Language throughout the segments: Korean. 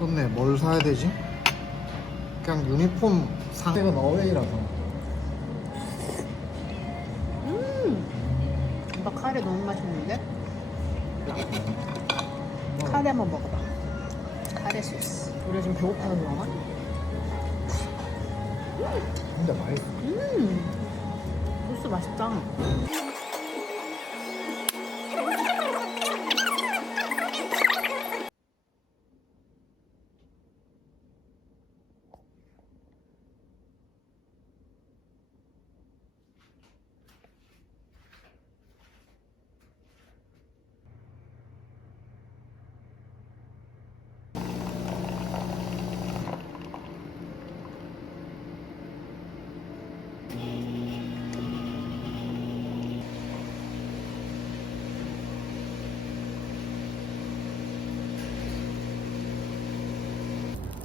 좋네 뭘 사야 되지? 그냥 유니폼 상 이건 어웨이라서 음, 오빠 카레 너무 맛있는데? 카레 한번 먹어봐. 카레 소스. 우리 지금 배고파서 그런가? 진짜 맛있어 음, 소스 맛있다.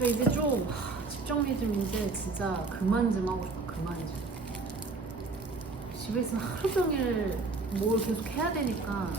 그러니까 이제 좀 하, 집정리 좀 이제 진짜 그만 좀 하고 싶어 그만 좀. 집에 있으면 하루 종일 뭘 계속 해야 되니까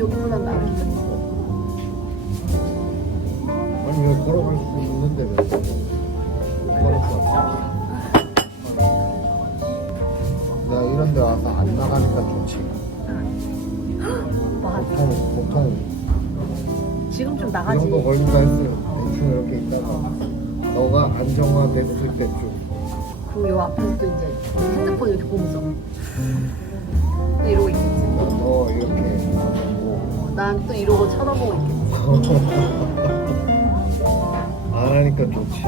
여기보다 나은데? 아니 왜 걸어갈 수 있는데 왜 없어? 내가 이런 데 와서 안 나가니까 좋지. 맞아. 보통 보통. 지금 좀이 나가지. 정도 걸린다 했으면 대충 이렇게 있다가. 너가 안정화됐을 때쯤. 그리고 요 앞에서 또 이제 핸드폰 이렇게 보면서 난 또 이러고 쳐다보고 있겠지. 안 하니까 좋지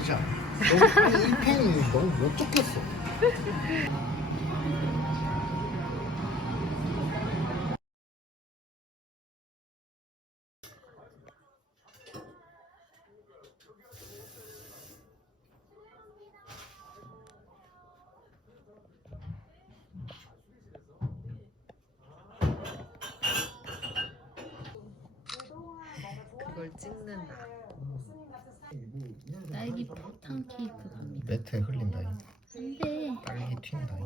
뺏기지 않아. 너, 아니, 이 펜이 너무 못 쫓겼어. 그걸 찍는다. 딸기 폭탄 케이크 갑니다. 매트에 흘린다. 안돼. 딸기 튄다.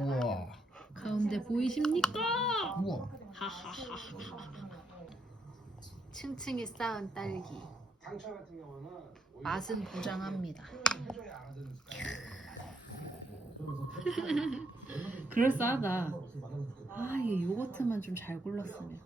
우와. 가운데 보이십니까? 우와. 층층이 쌓은 딸기. 맛은 보장합니다. 그럴싸하다. 아, 이게 요거트만 좀 잘 골랐으면.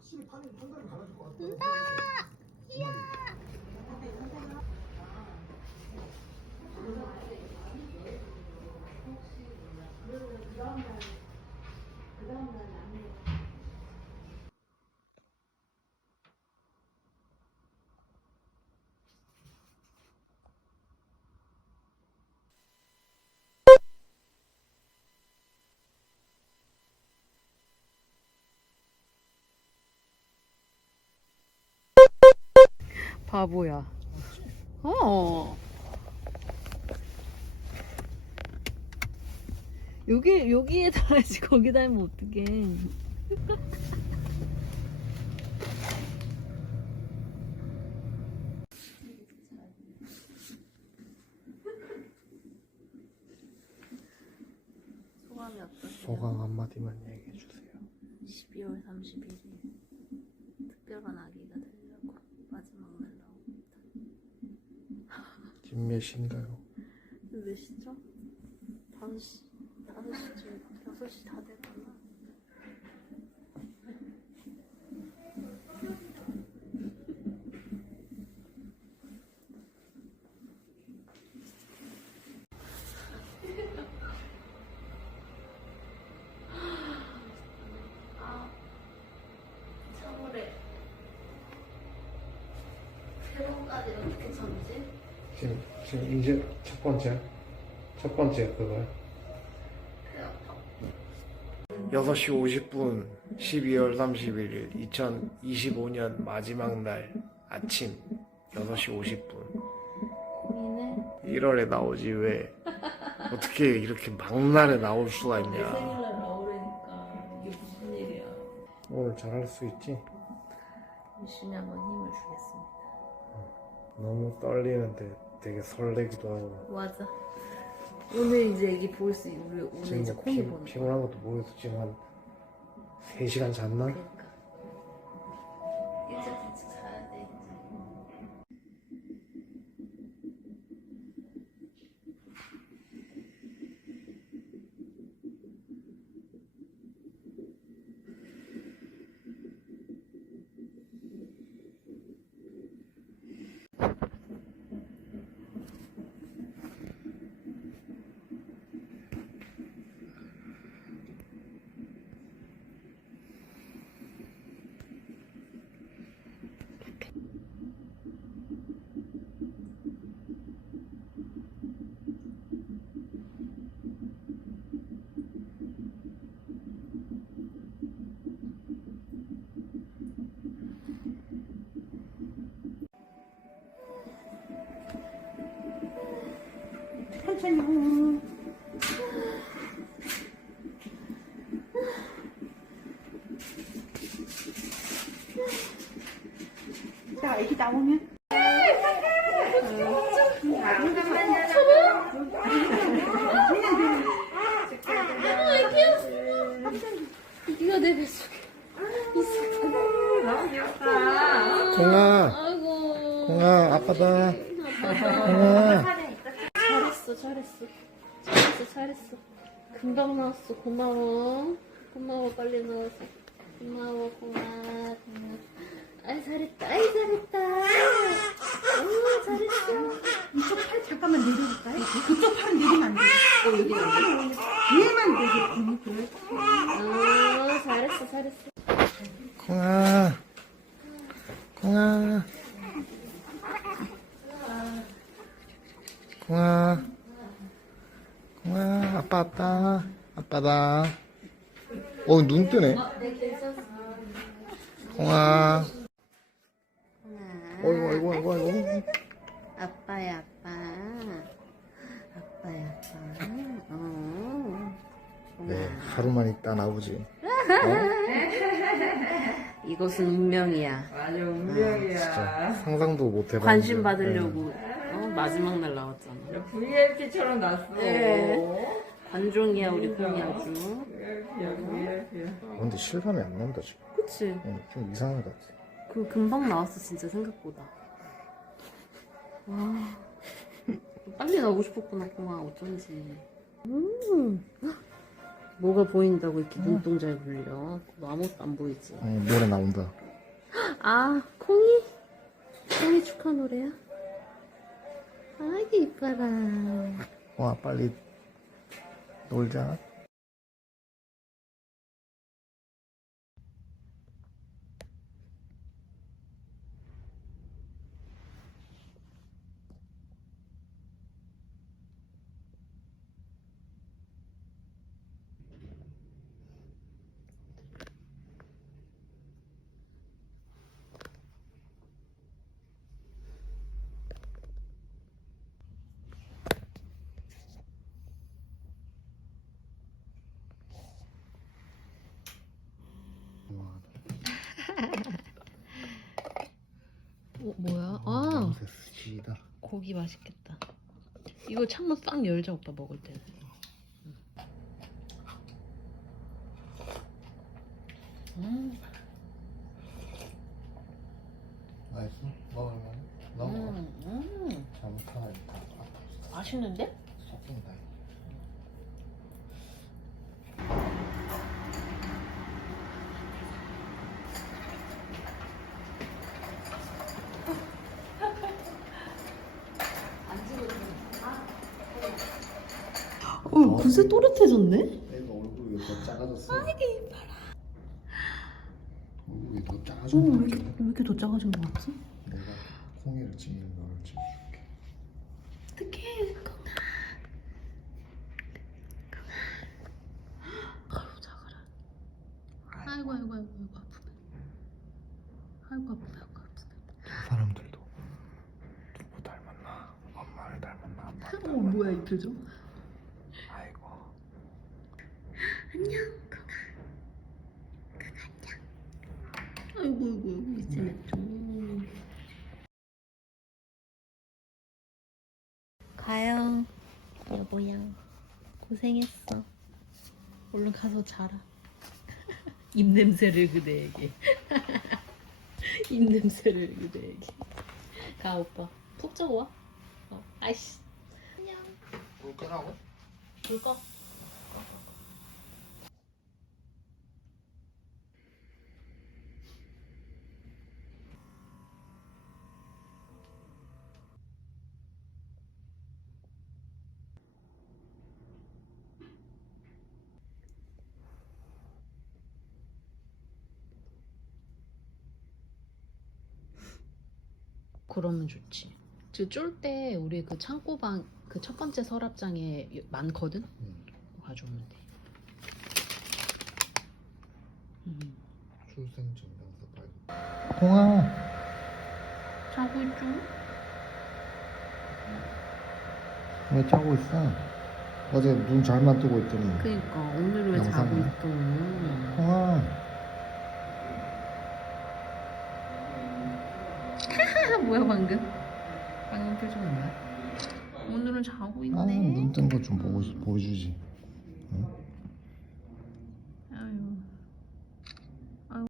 바보야. 어. 여기 여기에 달아야지 거기다 하면 어떡해. 소감이 어떠세요? 소감 한마디만 얘기해 주세요. 12월 31일 특별한 아기가 되려고 마지막 날 나옵니다. 몇 시인가요? 몇 시죠? 5시, 5시쯤, 6시 다 돼가나? 서울에 세번까지 어떻게 참지? 지금, 지금 이제 첫 번째? 첫 번째 아파. 6시 50분 12월 31일 2025년 마지막 날 아침 6시 50분 고민해. 1월에 나오지 왜 어떻게 이렇게 막날에 나올 수가 내 있냐 나오려니까 이게 무슨 일이야. 오늘 잘할 수 있지? 열심히 한번 힘을 주겠습니다. 너무 떨리는데 되게 설레기도 하고 맞아. 오늘 이제 애기 볼 수, 우리 오늘 지금 이제 뭐 콩이 피, 보는 거야. 피곤한 것도 모르겠어 지금 한 3시간 잤나? 자, 애기 나오면 이거 내 뱃속에 공아. 아이고. 공아 아빠다. 공아 잘했어 잘했어. 잘했어 잘했어. 금방 나왔어. 고마워. 고마워 빨리 나와서. 고마워 고마워. 고마워 아이 잘했다. 아이 잘했다. 오 잘했어. 이쪽 팔 잠깐만 내려볼까 요? 그쪽 팔은 내리면 안 돼. 어 여기 얘만 내리면 돼. 아 잘했어 잘했어. 공아. 공아 콩아 콩아 아빠 왔다 아빠다. 어 눈 뜨네. 콩아. 어이구 어이구 어이구 어이구 아빠야 아빠. 아빠야 아빠. 어. 네 하루만 있다 나오지. 이것은 운명이야. 아니 운명이야. 진짜 상상도 못 해봤는데. 관심 받으려고. 어, 마지막 날 나왔잖아. VIP처럼 났어. 네. 관종이야 우리 콩이 아주 VIP야 VIP야. 어, 근데 실감이 안 난다 지금. 그치? 어, 좀 이상한 것 같아. 그 금방 나왔어 진짜 생각보다. 와. 빨리 나오고 싶었구나 콩아 어쩐지. 음. 뭐가 보인다고 이렇게 눈동자에 불려 너 아무것도 안 보이지? 어, 노래 나온다. 아 콩이? 콩이 축하 노래야? 아기 이뻐라. 와 빨리 놀자 어, 뭐야 아 냄새 스치다 고기 맛있겠다 이거 창문 싹 열자 오빠 먹을 때는 음, 맛있어? 먹을만해? 너무 음, 음. 잘못하니까 맛있는데? 섞인다 어 글쎄 또렷해졌 네? 애가 얼굴이 더 작아졌어? 아이고 이뻐라. 얼굴이 더 어, 작아진 왜것 이렇게, 같아 왜 이렇게 더 작아진 것 같지? 내가 콩이를 찍는 걸 찍어줄게. 어떡해. 콩아. 콩아. 아유 작아라. 아이고 아이고 아이고 아이고 아프네. 아이고 아프네 아이고 아프네. 저 사람들도 누구 닮았나? 엄마를 닮았나? 아빠를 어 닮았나? 뭐야 이 표정 아이고 아이고 아이고 아이고 이제 좀 가요 여보야. 고생했어. 얼른 가서 자라. 입냄새를 그대에게. 입냄새를 그대에게. 가 오빠. 푹 자고 와. 어. 아이씨. 불 끄라고? 불 꺼. 그러면 좋지. 쫄 때 우리 그 창고방 그 첫 번째 서랍장에 많거든. 응. 가져오면 돼. 음. 출생 증명서 발급 콩아 자고 있죠? 왜 자고 있어? 어제 눈 잘만 뜨고 있더니 그니까 오늘 왜 자고 영상이야? 있어? 콩아 아 뭐야 방금? 방금 표정은 뭐야? 오늘은 자고 아, 있네. 눈뜬 거 좀 보고 보여주지 응?